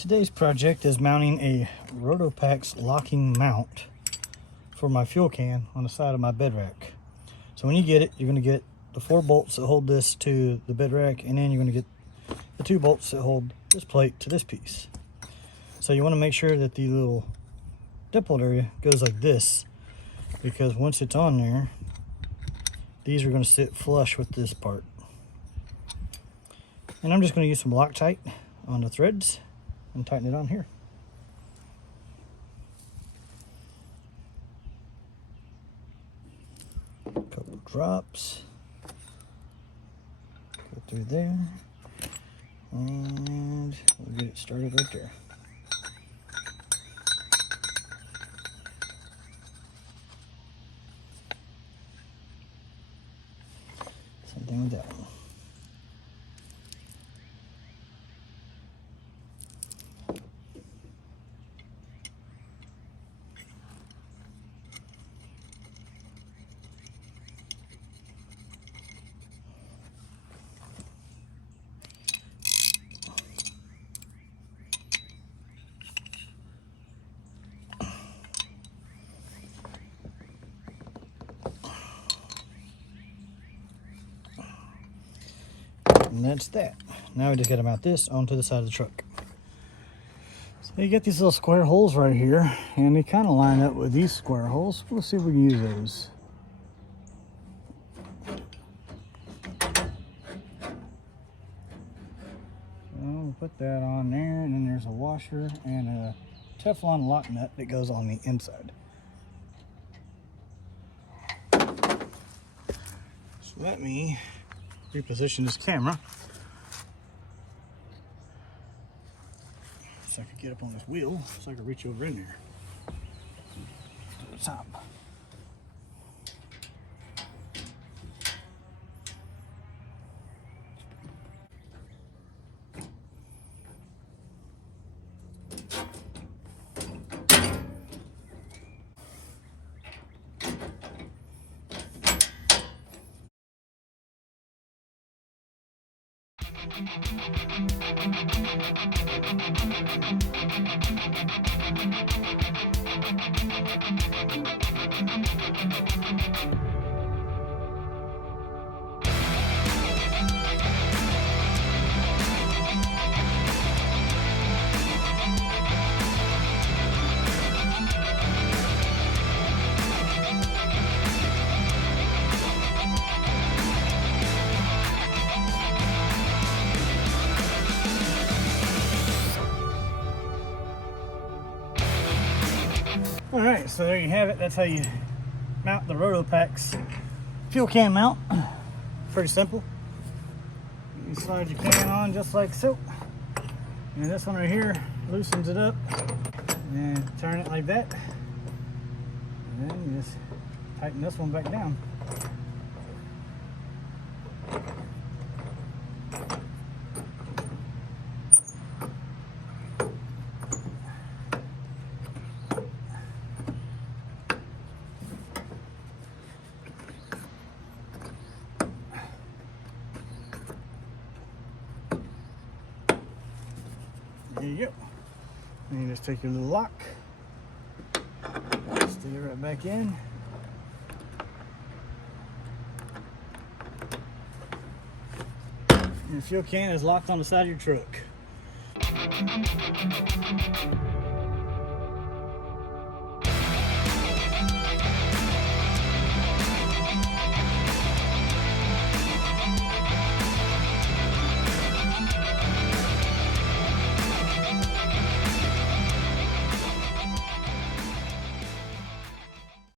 Today's project is mounting a RotopaX locking mount for my fuel can on the side of my bed rack. So when you get it, you're going to get the 4 bolts that hold this to the bed rack, and then you're going to get the 2 bolts that hold this plate to this piece. So you want to make sure that the little dipole area goes like this, because once it's on there, these are going to sit flush with this part. And I'm just going to use some Loctite on the threads and tighten it on here. A couple drops. Go through there. And we'll get it started right there. Same thing with that one. And that's that. Now we just got to mount this onto the side of the truck. So you get these little square holes right here, and they kind of line up with these square holes. We'll see if we can use those. So we'll put that on there, and then there's a washer and a Teflon lock nut that goes on the inside. So let me reposition this camera so I can get up on this wheel so I can reach over in there to the top. All right, so there you have it. That's how you mount the RotopaX fuel can mount. Pretty simple. You slide your can on just like so. And this one right here loosens it up. And turn it like that. And then you just tighten this one back down. There you go. And you just take your little lock, stick it right back in. And your fuel can is locked on the side of your truck.